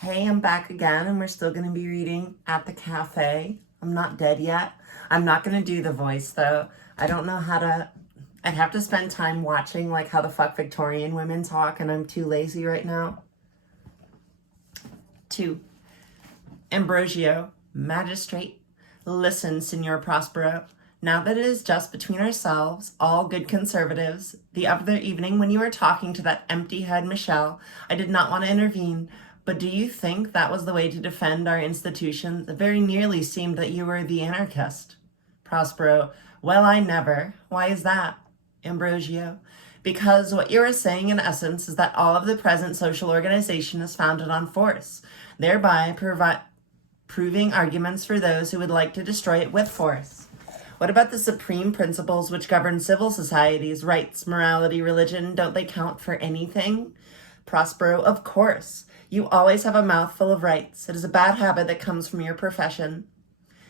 Hey, I'm back again, and we're still going to be reading at the cafe. I'm not dead yet. I'm not going to do the voice, though. I don't know how to... I'd have to spend time watching, like, how the fuck Victorian women talk, and I'm too lazy right now. 2. Ambrosio, magistrate. Listen, Signor Prospero. Now that it is just between ourselves, all good conservatives, the other evening when you were talking to that empty-head Michelle, I did not want to intervene. But do you think that was the way to defend our institutions? It very nearly seemed that you were the anarchist. Prospero, well, I never. Why is that? Ambrosio, because what you are saying in essence is that all of the present social organization is founded on force, thereby proving arguments for those who would like to destroy it with force. What about the supreme principles which govern civil societies, rights, morality, religion? Don't they count for anything? Prospero, of course. You always have a mouthful of rights. It is a bad habit that comes from your profession.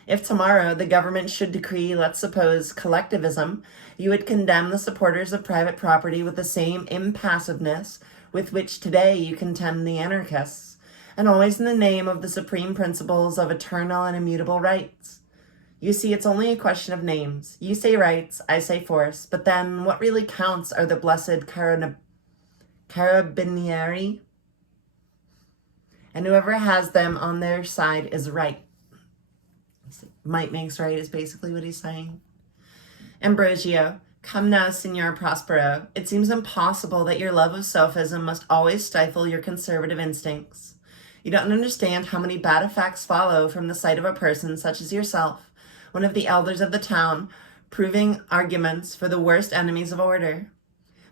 If tomorrow the government should decree, let's suppose, collectivism, you would condemn the supporters of private property with the same impassiveness with which today you contemn the anarchists, and always in the name of the supreme principles of eternal and immutable rights. You see, it's only a question of names. You say rights, I say force, but then what really counts are the blessed carabinieri, and whoever has them on their side is right. Might makes right is basically what he's saying. Ambrosio, come now, Signor Prospero. It seems impossible that your love of sophism must always stifle your conservative instincts. You don't understand how many bad effects follow from the sight of a person such as yourself, one of the elders of the town, proving arguments for the worst enemies of order.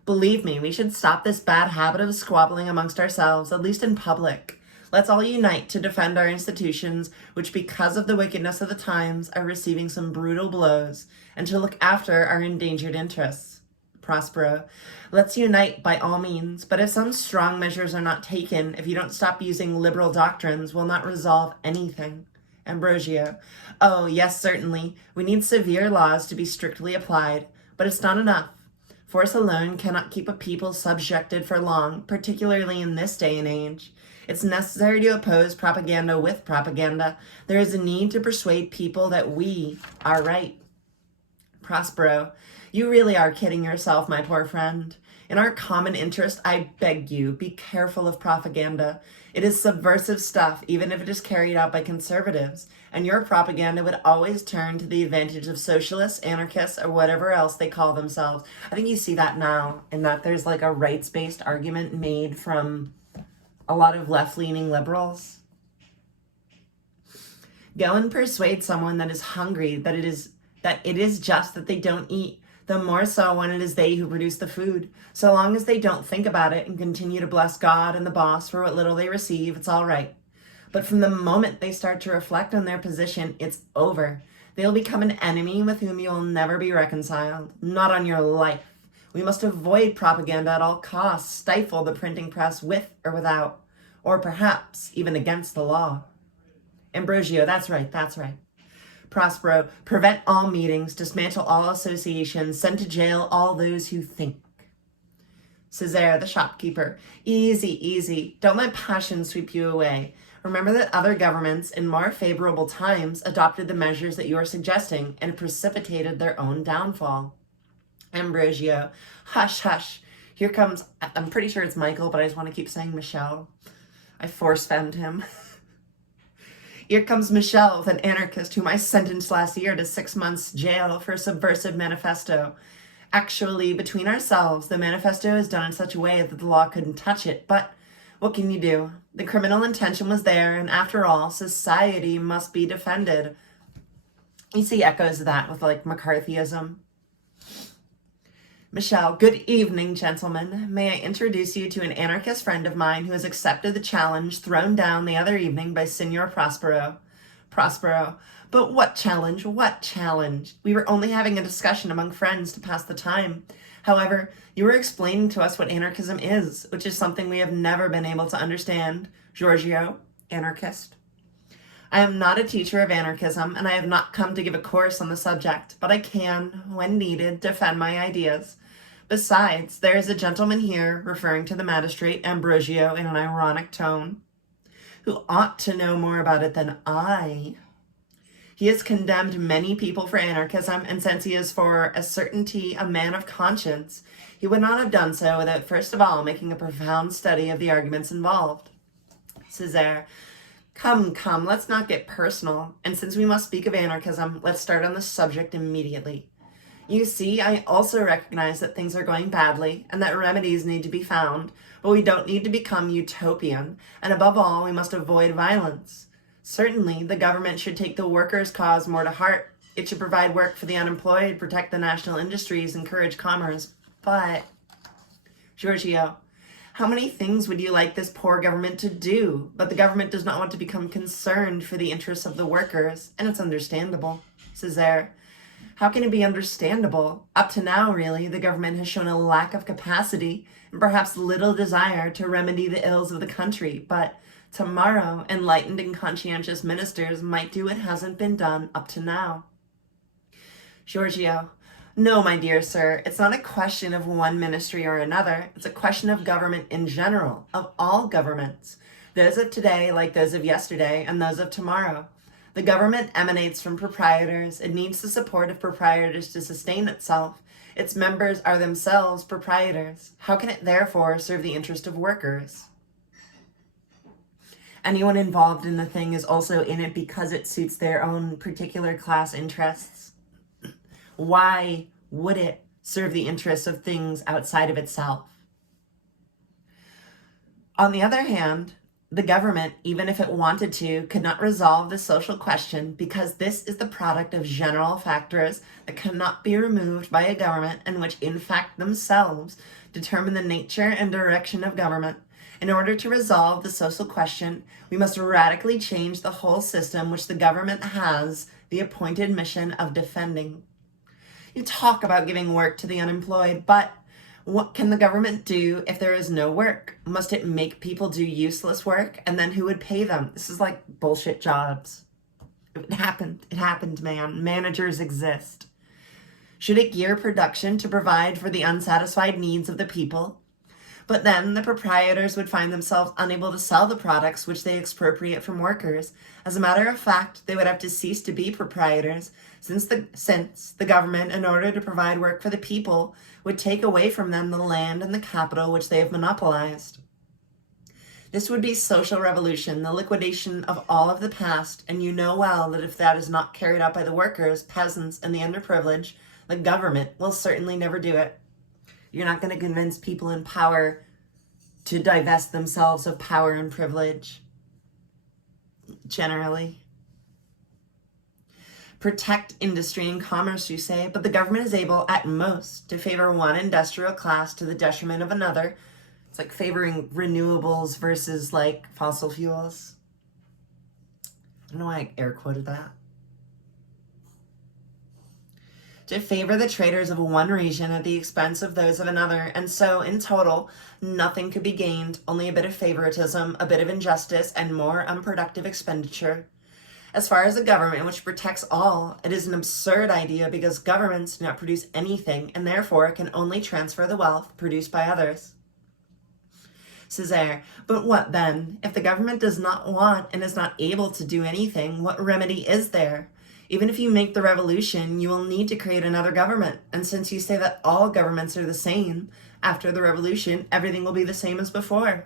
Believe me, we should stop this bad habit of squabbling amongst ourselves, at least in public. Let's all unite to defend our institutions, which because of the wickedness of the times are receiving some brutal blows, and to look after our endangered interests. Prospero, let's unite by all means, but if some strong measures are not taken, if you don't stop using liberal doctrines, we'll not resolve anything. Ambrosio, oh, yes, certainly. We need severe laws to be strictly applied, but it's not enough. Force alone cannot keep a people subjected for long, particularly in this day and age. It's necessary to oppose propaganda with propaganda. There is a need to persuade people that we are right. Prospero, you really are kidding yourself, my poor friend. In our common interest, I beg you, be careful of propaganda. It is subversive stuff, even if it is carried out by conservatives, and your propaganda would always turn to the advantage of socialists, anarchists, or whatever else they call themselves. I think you see that now, in that there's like a rights-based argument made from a lot of left-leaning liberals. Go and persuade someone that is hungry that it is just that they don't eat, the more so when it is they who produce the food. So long as they don't think about it and continue to bless God and the boss for what little they receive, it's all right. But from the moment they start to reflect on their position, it's over. They'll become an enemy with whom you will never be reconciled, not on your life. We must avoid propaganda at all costs, stifle the printing press with or without, or perhaps even against the law. Ambrosio, that's right. Prospero, prevent all meetings, dismantle all associations, send to jail all those who think. Cesare, the shopkeeper, easy. Don't let passion sweep you away. Remember that other governments in more favorable times adopted the measures that you are suggesting and precipitated their own downfall. Ambrosio, hush. Here comes, I'm pretty sure it's Michael, but I just want to keep saying Michelle. I force-femmed him. Here comes Michelle with an anarchist whom I sentenced last year to 6 months jail for a subversive manifesto. Actually, between ourselves, the manifesto is done in such a way that the law couldn't touch it, but what can you do? The criminal intention was there, and after all, society must be defended. You see echoes of that with, like, McCarthyism. Michelle, good evening, gentlemen. May I introduce you to an anarchist friend of mine who has accepted the challenge thrown down the other evening by Signor Prospero. Prospero, but what challenge? We were only having a discussion among friends to pass the time. However, you were explaining to us what anarchism is, which is something we have never been able to understand. Giorgio, anarchist. I am not a teacher of anarchism, and I have not come to give a course on the subject, but I can, when needed, defend my ideas. Besides, there is a gentleman here, referring to the magistrate Ambrosio in an ironic tone, who ought to know more about it than I. He has condemned many people for anarchism, and since he is for a certainty a man of conscience, he would not have done so without first of all making a profound study of the arguments involved. Césaire, come, let's not get personal, and since we must speak of anarchism, let's start on the subject immediately. You see, I also recognize that things are going badly, and that remedies need to be found, but we don't need to become utopian, and above all, we must avoid violence. Certainly, the government should take the workers' cause more to heart. It should provide work for the unemployed, protect the national industries, encourage commerce, but... Giorgio, how many things would you like this poor government to do? But the government does not want to become concerned for the interests of the workers, and it's understandable. Césaire, how can it be understandable? Up to now, really, the government has shown a lack of capacity and perhaps little desire to remedy the ills of the country, but tomorrow, enlightened and conscientious ministers might do what hasn't been done up to now. Giorgio, no, my dear sir, it's not a question of one ministry or another. It's a question of government in general, of all governments, those of today like those of yesterday and those of tomorrow. The government emanates from proprietors. It needs the support of proprietors to sustain itself. Its members are themselves proprietors. How can it therefore serve the interest of workers? Anyone involved in the thing is also in it because it suits their own particular class interests. Why would it serve the interests of things outside of itself? On the other hand, the government, even if it wanted to, could not resolve the social question because this is the product of general factors that cannot be removed by a government and which in fact themselves determine the nature and direction of government. In order to resolve the social question, we must radically change the whole system which the government has the appointed mission of defending. You talk about giving work to the unemployed, but what can the government do if there is no work? Must it make people do useless work? And then who would pay them? This is like bullshit jobs. It happened, man. Managers exist. Should it gear production to provide for the unsatisfied needs of the people? But then the proprietors would find themselves unable to sell the products which they expropriate from workers. As a matter of fact, they would have to cease to be proprietors, since the government, in order to provide work for the people, would take away from them the land and the capital which they have monopolized. This would be social revolution, the liquidation of all of the past, and you know well that if that is not carried out by the workers, peasants, and the underprivileged, the government will certainly never do it. You're not going to convince people in power to divest themselves of power and privilege, generally. Protect industry and commerce, you say, but the government is able, at most, to favor one industrial class to the detriment of another. It's like favoring renewables versus, like, fossil fuels. I don't know why I air quoted that. To favor the traders of one region at the expense of those of another, and so, in total, nothing could be gained, only a bit of favoritism, a bit of injustice, and more unproductive expenditure. As far as a government which protects all, it is an absurd idea because governments do not produce anything, and therefore can only transfer the wealth produced by others. Césaire, but what then? If the government does not want and is not able to do anything, what remedy is there? Even if you make the revolution, you will need to create another government. And since you say that all governments are the same, after the revolution, everything will be the same as before.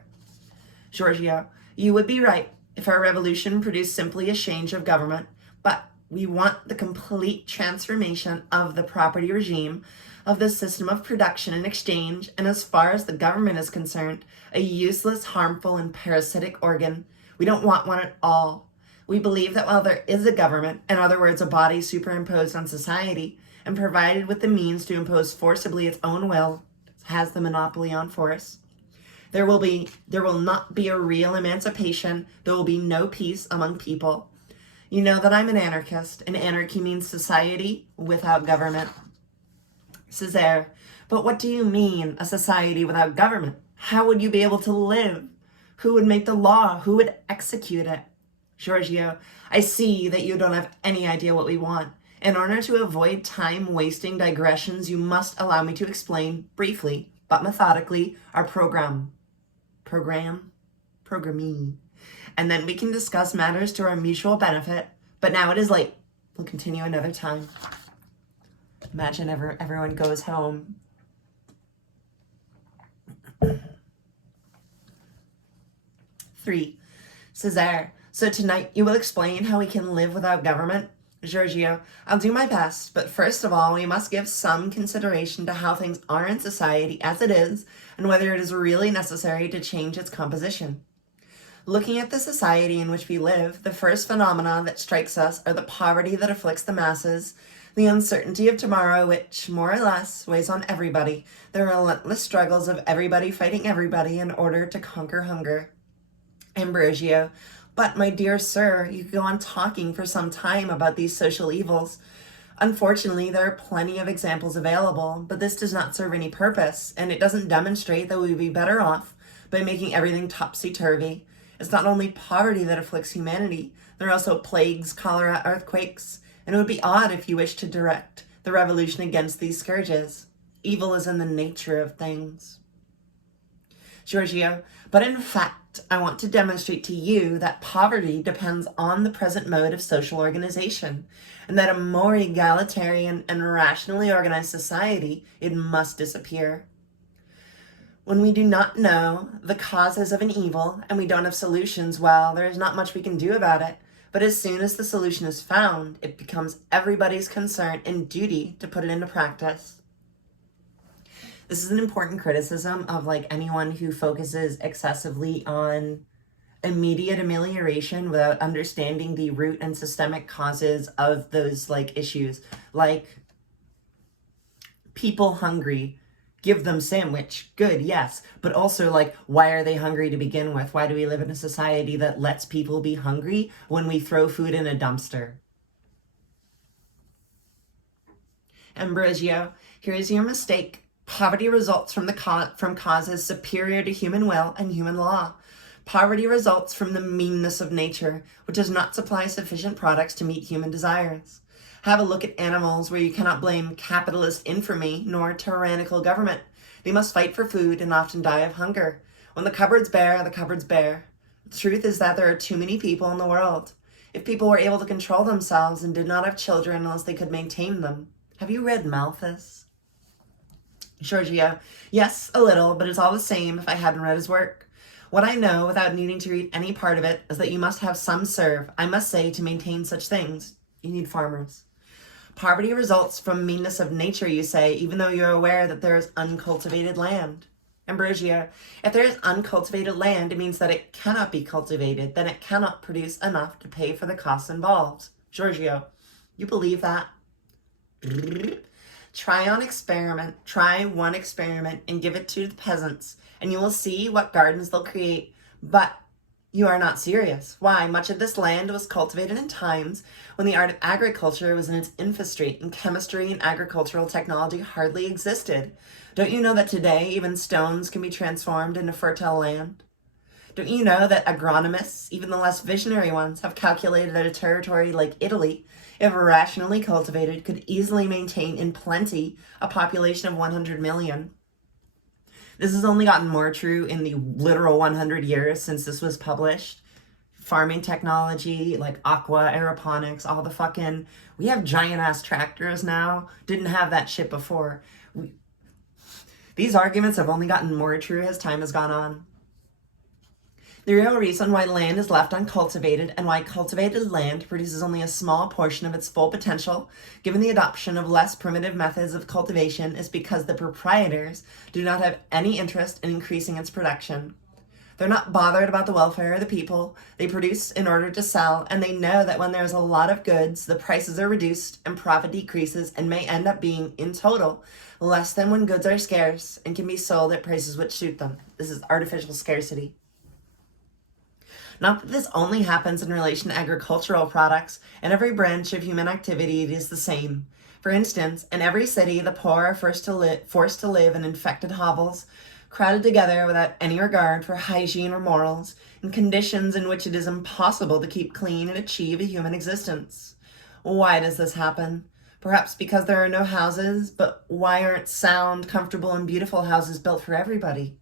Giorgio, you would be right if our revolution produced simply a change of government, but we want the complete transformation of the property regime, of the system of production and exchange, and as far as the government is concerned, a useless, harmful, and parasitic organ. We don't want one at all. We believe that while there is a government, in other words, a body superimposed on society, and provided with the means to impose forcibly its own will, has the monopoly on force, there will not be a real emancipation. There will be no peace among people. You know that I'm an anarchist, and anarchy means society without government. Césaire, but what do you mean, a society without government? How would you be able to live? Who would make the law? Who would execute it? Giorgio, I see that you don't have any idea what we want. In order to avoid time-wasting digressions, you must allow me to explain briefly, but methodically, our programming. and then we can discuss matters to our mutual benefit. But now it is late. We'll continue another time. Imagine everyone goes home. 3. César, so tonight you will explain how we can live without government? Giorgio, I'll do my best, but first of all, we must give some consideration to how things are in society as it is, and whether it is really necessary to change its composition. Looking at the society in which we live, the first phenomena that strikes us are the poverty that afflicts the masses, the uncertainty of tomorrow, which, more or less, weighs on everybody, the relentless struggles of everybody fighting everybody in order to conquer hunger. Ambrosio, but my dear sir, you could go on talking for some time about these social evils. Unfortunately, there are plenty of examples available, but this does not serve any purpose, and it doesn't demonstrate that we would be better off by making everything topsy-turvy. It's not only poverty that afflicts humanity, there are also plagues, cholera, earthquakes, and it would be odd if you wished to direct the revolution against these scourges. Evil is in the nature of things. Giorgio, but in fact, I want to demonstrate to you that poverty depends on the present mode of social organization, and that a more egalitarian and rationally organized society, it must disappear. When we do not know the causes of an evil and we don't have solutions, well, there is not much we can do about it. But as soon as the solution is found, it becomes everybody's concern and duty to put it into practice. This is an important criticism of anyone who focuses excessively on immediate amelioration without understanding the root and systemic causes of those issues. People hungry, give them sandwich, good, yes, but also why are they hungry to begin with? Why do we live in a society that lets people be hungry when we throw food in a dumpster? Ambrosio, here is your mistake. Poverty results from causes superior to human will and human law. Poverty results from the meanness of nature, which does not supply sufficient products to meet human desires. Have a look at animals where you cannot blame capitalist infamy nor tyrannical government. They must fight for food and often die of hunger. When the cupboard's bare, the cupboard's bare. The truth is that there are too many people in the world. If people were able to control themselves and did not have children unless they could maintain them. Have you read Malthus? Giorgio, yes, a little, but it's all the same if I hadn't read his work. What I know, without needing to read any part of it, is that you must have some serve, I must say, to maintain such things. You need farmers. Poverty results from meanness of nature, you say, even though you're aware that there is uncultivated land. Ambrosio, if there is uncultivated land, it means that it cannot be cultivated, then it cannot produce enough to pay for the costs involved. Giorgio, you believe that? Try one experiment and give it to the peasants, and you will see what gardens they'll create. But you are not serious. Why? Much of this land was cultivated in times when the art of agriculture was in its infancy and chemistry and agricultural technology hardly existed. Don't you know that today even stones can be transformed into fertile land? Don't you know that agronomists, even the less visionary ones, have calculated that a territory like Italy, if rationally cultivated, could easily maintain in plenty a population of 100 million? This has only gotten more true in the literal 100 years since this was published. Farming technology, aqua, aeroponics, all the we have giant-ass tractors now. Didn't have that shit before. These arguments have only gotten more true as time has gone on. The real reason why land is left uncultivated and why cultivated land produces only a small portion of its full potential, given the adoption of less primitive methods of cultivation, is because the proprietors do not have any interest in increasing its production. They're not bothered about the welfare of the people. They produce in order to sell, and they know that when there's a lot of goods, the prices are reduced and profit decreases and may end up being, in total, less than when goods are scarce and can be sold at prices which suit them. This is artificial scarcity. Not that this only happens in relation to agricultural products. In every branch of human activity, it is the same. For instance, in every city, the poor are forced to live in infected hovels, crowded together without any regard for hygiene or morals, in conditions in which it is impossible to keep clean and achieve a human existence. Why does this happen? Perhaps because there are no houses, but why aren't sound, comfortable, and beautiful houses built for everybody?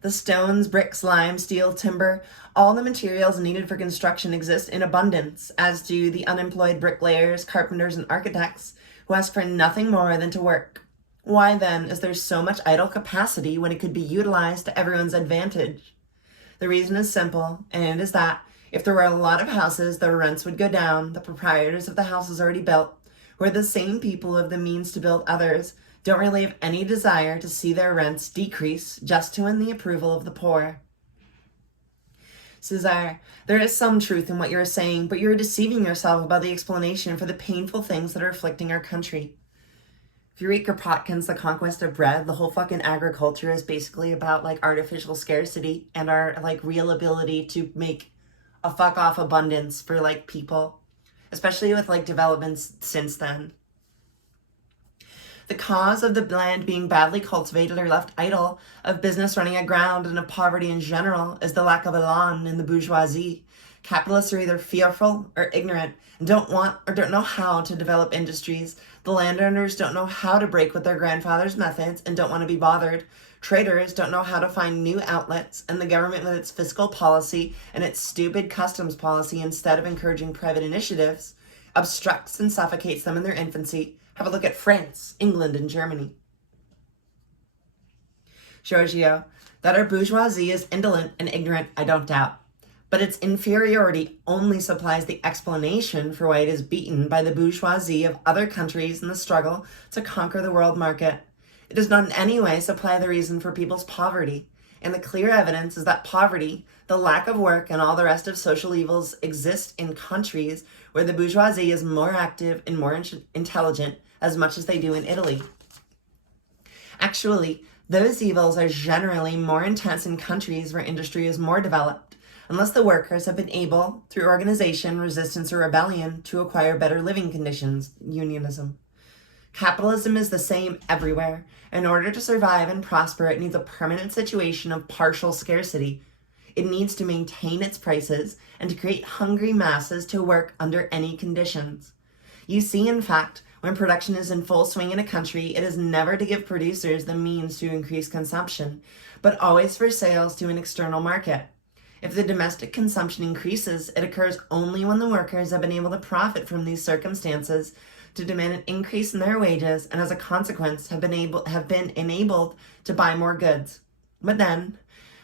The stones, bricks, lime, steel, timber, all the materials needed for construction exist in abundance, as do the unemployed bricklayers, carpenters, and architects who ask for nothing more than to work. Why then is there so much idle capacity when it could be utilized to everyone's advantage? The reason is simple, and it is that if there were a lot of houses, their rents would go down. The proprietors of the houses already built, who are the same people who have the means to build others, don't really have any desire to see their rents decrease just to win the approval of the poor. Cesar, there is some truth in what you are saying, but you are deceiving yourself about the explanation for the painful things that are afflicting our country. If you read Kropotkin's The Conquest of Bread, the whole fucking agriculture is basically about like artificial scarcity and our like real ability to make a fuck off abundance for like people, especially with like developments since then. The cause of the land being badly cultivated or left idle, of business running aground, and of poverty in general is the lack of elan in the bourgeoisie. Capitalists are either fearful or ignorant and don't want or don't know how to develop industries. The landowners don't know how to break with their grandfathers' methods and don't want to be bothered. Traders don't know how to find new outlets, and the government with its fiscal policy and its stupid customs policy, instead of encouraging private initiatives, obstructs and suffocates them in their infancy. Have a look at France, England, and Germany. Giorgio, that our bourgeoisie is indolent and ignorant, I don't doubt. But its inferiority only supplies the explanation for why it is beaten by the bourgeoisie of other countries in the struggle to conquer the world market. It does not in any way supply the reason for people's poverty. And the clear evidence is that poverty, the lack of work, and all the rest of social evils exist in countries where the bourgeoisie is more active and more intelligent, as much as they do in Italy. Actually, those evils are generally more intense in countries where industry is more developed, unless the workers have been able, through organization, resistance, or rebellion, to acquire better living conditions, unionism. Capitalism is the same everywhere. In order to survive and prosper, it needs a permanent situation of partial scarcity. It needs to maintain its prices and to create hungry masses to work under any conditions. You see, in fact, when production is in full swing in a country, it is never to give producers the means to increase consumption, but always for sales to an external market. If the domestic consumption increases, it occurs only when the workers have been able to profit from these circumstances to demand an increase in their wages, and as a consequence have been enabled to buy more goods. But then,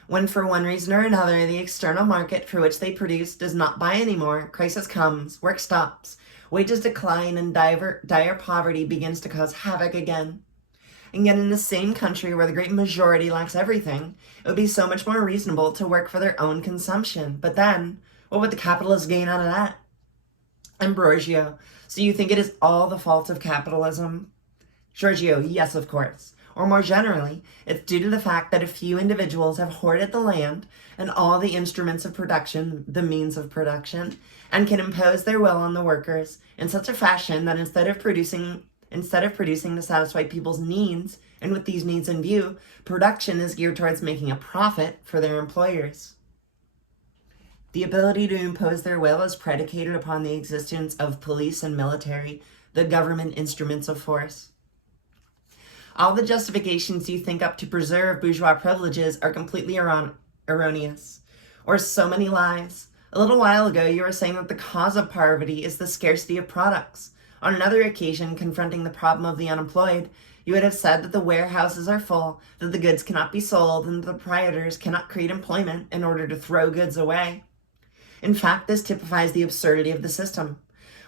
when for one reason or another the external market for which they produce does not buy anymore, crisis comes, work stops, wages decline, and dire poverty begins to cause havoc again. And yet in the same country where the great majority lacks everything, it would be so much more reasonable to work for their own consumption. But then, what would the capitalists gain out of that? Ambrosio, so you think it is all the fault of capitalism? Giorgio, yes, of course. Or more generally, it's due to the fact that a few individuals have hoarded the land and all the instruments of production, the means of production, and can impose their will on the workers in such a fashion that instead of producing to satisfy people's needs, and with these needs in view, production is geared towards making a profit for their employers. The ability to impose their will is predicated upon the existence of police and military, the government instruments of force. All the justifications you think up to preserve bourgeois privileges are completely erroneous, or so many lies. A little while ago, you were saying that the cause of poverty is the scarcity of products. On another occasion, confronting the problem of the unemployed, you would have said that the warehouses are full, that the goods cannot be sold, and that the proprietors cannot create employment in order to throw goods away. In fact, this typifies the absurdity of the system.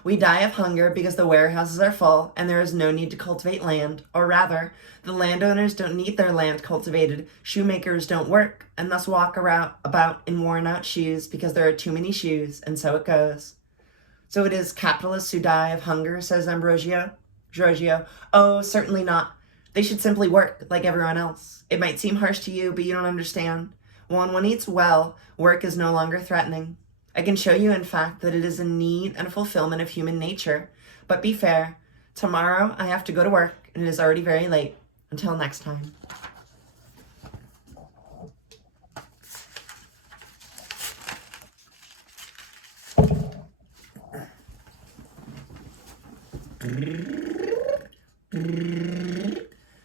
We die of hunger because the warehouses are full and there is no need to cultivate land, or rather, the landowners don't need their land cultivated, shoemakers don't work, and thus walk about in worn-out shoes because there are too many shoes, and so it goes. So it is capitalists who die of hunger, says Ambrosio. Giorgio, oh, certainly not. They should simply work like everyone else. It might seem harsh to you, but you don't understand. When one eats well, work is no longer threatening. I can show you, in fact, that it is a need and a fulfillment of human nature. But be fair, tomorrow I have to go to work, and it is already very late. Until next time.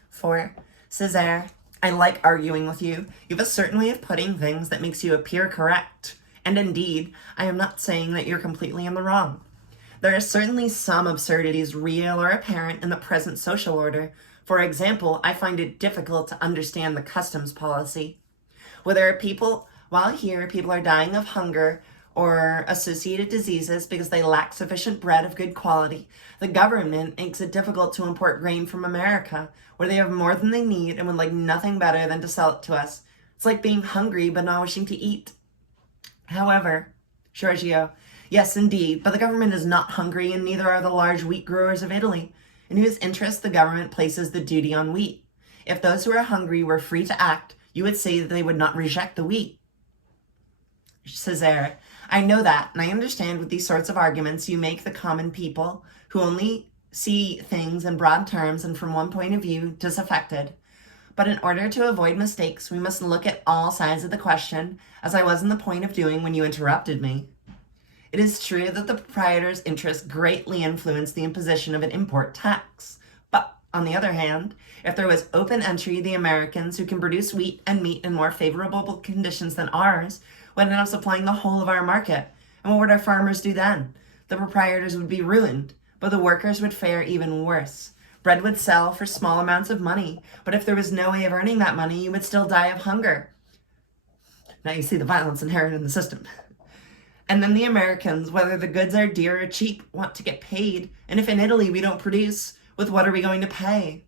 For Cesar, I like arguing with you. You have a certain way of putting things that makes you appear correct. And indeed, I am not saying that you're completely in the wrong. There are certainly some absurdities real or apparent in the present social order. For example, I find it difficult to understand the customs policy. While people are dying of hunger or associated diseases because they lack sufficient bread of good quality, the government makes it difficult to import grain from America, where they have more than they need and would like nothing better than to sell it to us. It's like being hungry but not wishing to eat. However, Giorgio, yes indeed, but the government is not hungry and neither are the large wheat growers of Italy, in whose interest the government places the duty on wheat. If those who are hungry were free to act, you would say that they would not reject the wheat. Cesare, I know that, and I understand with these sorts of arguments you make the common people, who only see things in broad terms and from one point of view, disaffected. But in order to avoid mistakes, we must look at all sides of the question, as I was in the point of doing when you interrupted me. It is true that the proprietor's interest greatly influenced the imposition of an import tax. But, on the other hand, if there was open entry, the Americans, who can produce wheat and meat in more favorable conditions than ours, would end up supplying the whole of our market. And what would our farmers do then? The proprietors would be ruined, but the workers would fare even worse. Bread would sell for small amounts of money, but if there was no way of earning that money, you would still die of hunger. Now you see the violence inherent in the system. And then the Americans, whether the goods are dear or cheap, want to get paid. And if in Italy we don't produce, with what are we going to pay?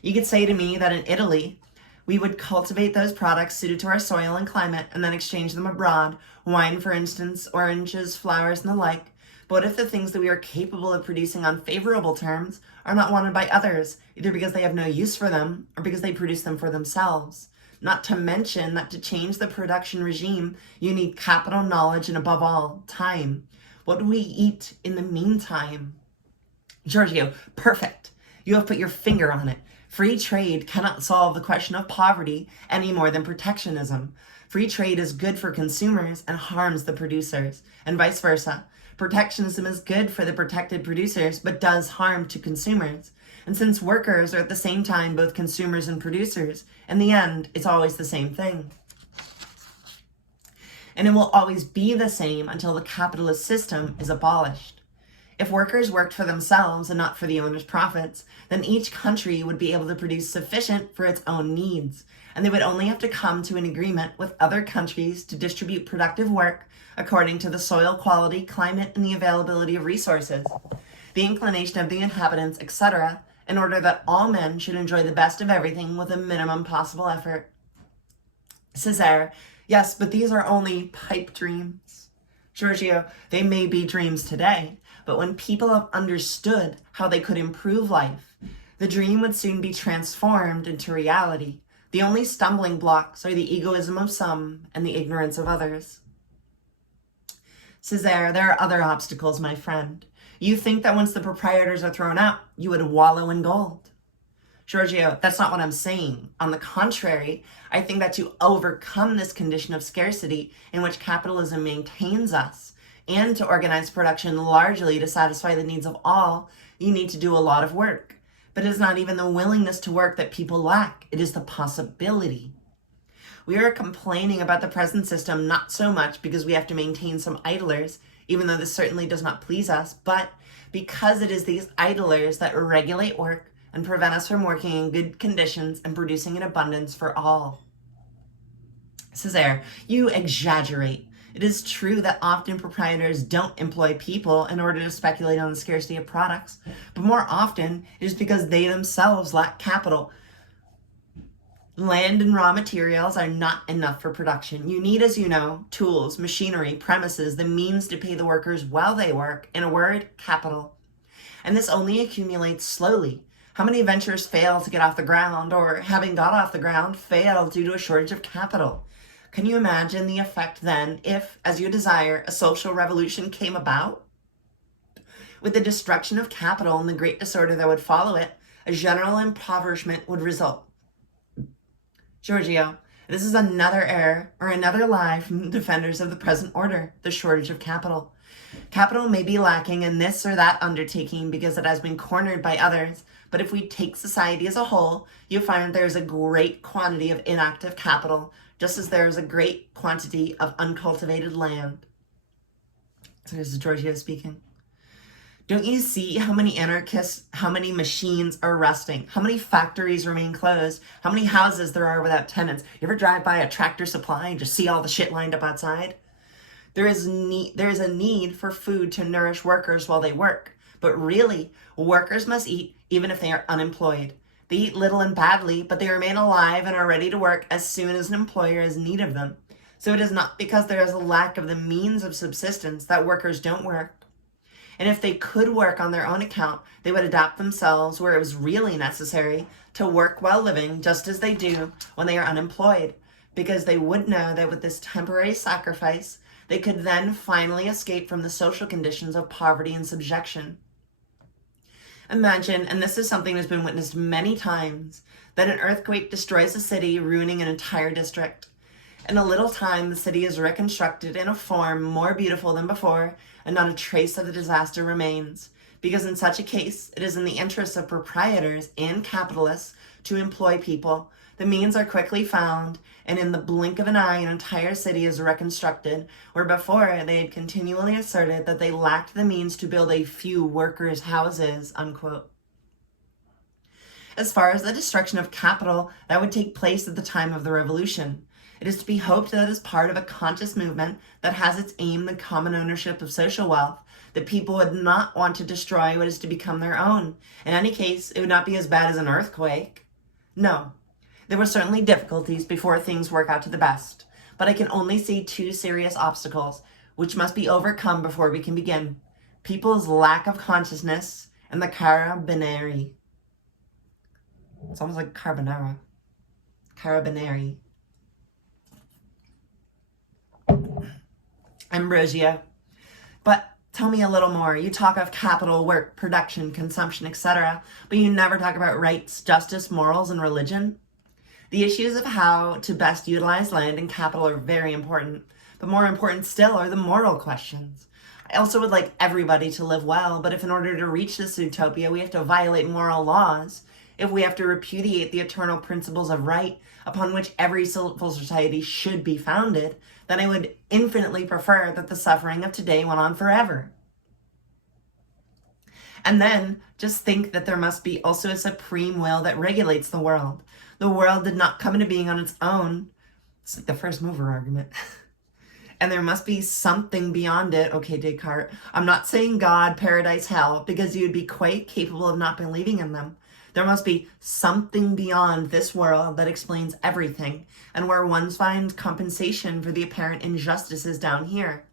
You could say to me that in Italy, we would cultivate those products suited to our soil and climate and then exchange them abroad. Wine, for instance, oranges, flowers, and the like. But what if the things that we are capable of producing on favorable terms are not wanted by others, either because they have no use for them or because they produce them for themselves? Not to mention that to change the production regime, you need capital, knowledge, and above all, time. What do we eat in the meantime? Giorgio, perfect. You have put your finger on it. Free trade cannot solve the question of poverty any more than protectionism. Free trade is good for consumers and harms the producers, and vice versa. Protectionism is good for the protected producers, but does harm to consumers. And since workers are at the same time both consumers and producers, in the end, it's always the same thing. And it will always be the same until the capitalist system is abolished. If workers worked for themselves and not for the owner's profits, then each country would be able to produce sufficient for its own needs, and they would only have to come to an agreement with other countries to distribute productive work according to the soil quality, climate, and the availability of resources, the inclination of the inhabitants, etc., in order that all men should enjoy the best of everything with a minimum possible effort. Cesare, yes, but these are only pipe dreams. Giorgio, they may be dreams today, but when people have understood how they could improve life, the dream would soon be transformed into reality. The only stumbling blocks are the egoism of some and the ignorance of others. Cesare, there are other obstacles, my friend. You think that once the proprietors are thrown out, you would wallow in gold. Giorgio, that's not what I'm saying. On the contrary, I think that to overcome this condition of scarcity in which capitalism maintains us, and to organize production largely to satisfy the needs of all, you need to do a lot of work. But it is not even the willingness to work that people lack, it is the possibility. We are complaining about the present system not so much because we have to maintain some idlers, even though this certainly does not please us, but because it is these idlers that regulate work and prevent us from working in good conditions and producing in abundance for all. Cesare, you exaggerate. It is true that often proprietors don't employ people in order to speculate on the scarcity of products, but more often it is because they themselves lack capital. Land and raw materials are not enough for production. You need, as you know, tools, machinery, premises, the means to pay the workers while they work. In a word, capital. And this only accumulates slowly. How many ventures fail to get off the ground, or having got off the ground, fail due to a shortage of capital? Can you imagine the effect then if, as you desire, a social revolution came about? With the destruction of capital and the great disorder that would follow it, a general impoverishment would result. Giorgio, this is another error or another lie from the defenders of the present order, the shortage of capital. Capital may be lacking in this or that undertaking because it has been cornered by others, But if we take society as a whole, you'll find that there's a great quantity of inactive capital, just as there is a great quantity of uncultivated land. So this is Giorgio speaking. Don't you see how many anarchists, how many machines are rusting, how many factories remain closed, how many houses there are without tenants? You ever drive by a Tractor Supply and just see all the shit lined up outside? There is a need for food to nourish workers while they work. But really, workers must eat even if they are unemployed. They eat little and badly, but they remain alive and are ready to work as soon as an employer has need of them. So it is not because there is a lack of the means of subsistence that workers don't work. And if they could work on their own account, they would adapt themselves where it was really necessary to work while living, just as they do when they are unemployed, because they would know that with this temporary sacrifice, they could then finally escape from the social conditions of poverty and subjection. Imagine, and this is something that's been witnessed many times, that an earthquake destroys a city, ruining an entire district. In a little time, the city is reconstructed in a form more beautiful than before, and not a trace of the disaster remains, because in such a case, it is in the interests of proprietors and capitalists to employ people. The means are quickly found, and in the blink of an eye, an entire city is reconstructed, where before they had continually asserted that they lacked the means to build a few workers' houses, unquote. As far as the destruction of capital, that would take place at the time of the revolution. It is to be hoped that as part of a conscious movement that has its aim the common ownership of social wealth, that people would not want to destroy what is to become their own. In any case, it would not be as bad as an earthquake. No, there were certainly difficulties before things work out to the best, but I can only see two serious obstacles, which must be overcome before we can begin. People's lack of consciousness and the carabinieri. It's almost like carbonara. Carabinieri. Ambrosio. But tell me a little more. You talk of capital, work, production, consumption, etc., but you never talk about rights, justice, morals, and religion. The issues of how to best utilize land and capital are very important, but more important still are the moral questions. I also would like everybody to live well, but if in order to reach this utopia we have to violate moral laws, if we have to repudiate the eternal principles of right upon which every civil society should be founded, then I would infinitely prefer that the suffering of today went on forever. And then just think that there must be also a supreme will that regulates the world. The world did not come into being on its own. It's like the first mover argument. And there must be something beyond it. Okay, Descartes, I'm not saying God, paradise, hell, because you would be quite capable of not believing in them. There must be something beyond this world that explains everything, and where one finds compensation for the apparent injustices down here.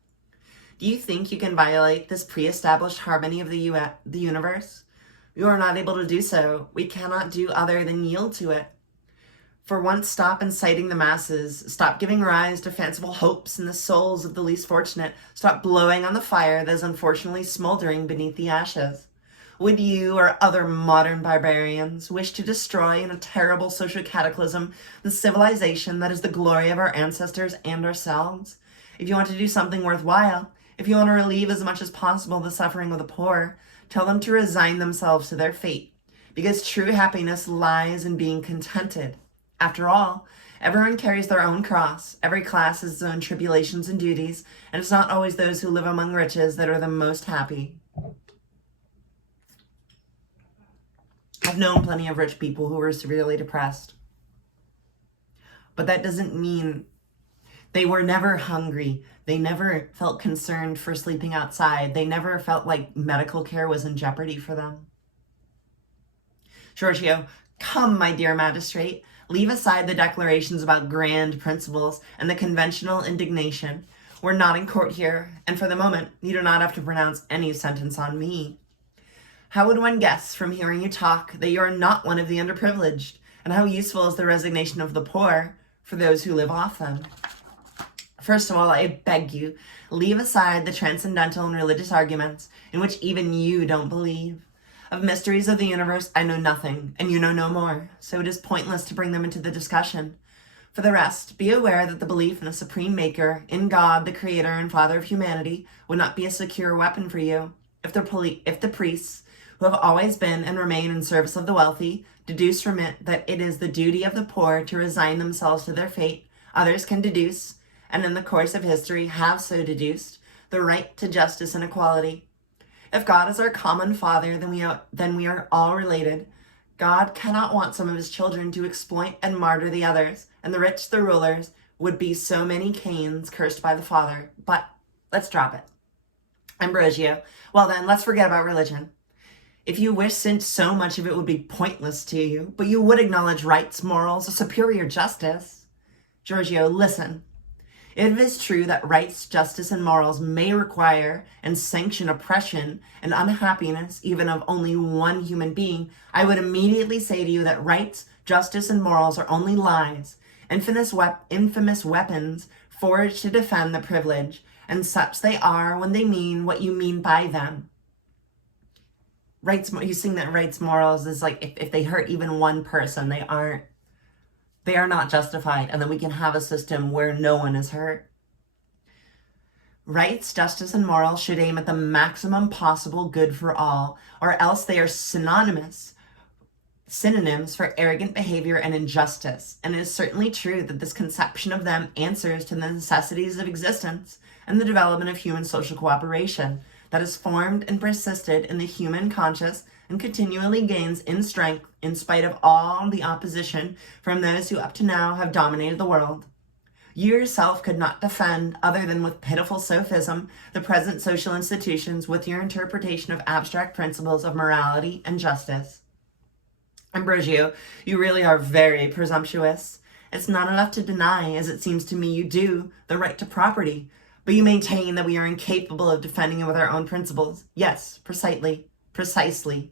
Do you think you can violate this pre-established harmony of the universe? You are not able to do so. We cannot do other than yield to it. For once, stop inciting the masses. Stop giving rise to fanciful hopes in the souls of the least fortunate. Stop blowing on the fire that is unfortunately smoldering beneath the ashes. Would you or other modern barbarians wish to destroy in a terrible social cataclysm the civilization that is the glory of our ancestors and ourselves? If you want to do something worthwhile, if you want to relieve as much as possible the suffering of the poor, tell them to resign themselves to their fate, because true happiness lies in being contented. After all, everyone carries their own cross, every class has its own tribulations and duties, and it's not always those who live among riches that are the most happy. I've known plenty of rich people who were severely depressed. But that doesn't mean they were never hungry. They never felt concerned for sleeping outside. They never felt like medical care was in jeopardy for them. Giorgio, come, my dear magistrate. Leave aside the declarations about grand principles and the conventional indignation. We're not in court here, and for the moment, you do not have to pronounce any sentence on me. How would one guess from hearing you talk that you are not one of the underprivileged, and how useful is the resignation of the poor for those who live off them? First of all, I beg you, leave aside the transcendental and religious arguments in which even you don't believe. Of mysteries of the universe, I know nothing, and you know no more, so it is pointless to bring them into the discussion. For the rest, be aware that the belief in a supreme maker, in God, the creator and father of humanity, would not be a secure weapon for you if the priests, who have always been and remain in service of the wealthy, deduce from it that it is the duty of the poor to resign themselves to their fate. Others can deduce, and in the course of history have so deduced, the right to justice and equality. If God is our common Father, then we are all related. God cannot want some of his children to exploit and martyr the others, and the rich, the rulers, would be so many Cains cursed by the Father. But let's drop it. Ambrosio, well then, let's forget about religion. If you wish, since so much of it would be pointless to you, but you would acknowledge rights, morals, a superior justice. Giorgio, listen. If it is true that rights, justice, and morals may require and sanction oppression and unhappiness even of only one human being, I would immediately say to you that rights, justice, and morals are only lies, infamous weapons forged to defend the privilege, and such they are when they mean what you mean by them. Rights, you sing that rights, morals is like if they hurt even one person, they are not justified, and then we can have a system where no one is hurt. Rights, justice, and morals should aim at the maximum possible good for all, or else they are synonyms for arrogant behavior and injustice. And it is certainly true that this conception of them answers to the necessities of existence and the development of human social cooperation that has formed and persisted in the human conscience and continually gains in strength in spite of all the opposition from those who up to now have dominated the world. You yourself could not defend, other than with pitiful sophism, the present social institutions with your interpretation of abstract principles of morality and justice. Ambrosio, you really are very presumptuous. It's not enough to deny, as it seems to me you do, the right to property, but you maintain that we are incapable of defending it with our own principles. Yes, precisely,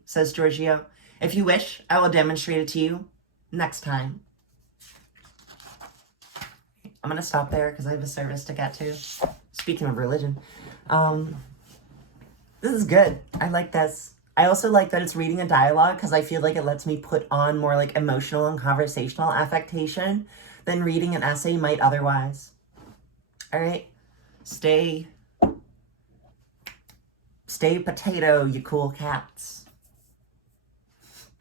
says Giorgio. If you wish, I will demonstrate it to you next time. I'm going to stop there because I have a service to get to. Speaking of religion. This is good. I like this. I also like that it's reading a dialogue because I feel like it lets me put on more like emotional and conversational affectation than reading an essay might otherwise. All right. Stay potato, you cool cats.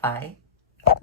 Bye.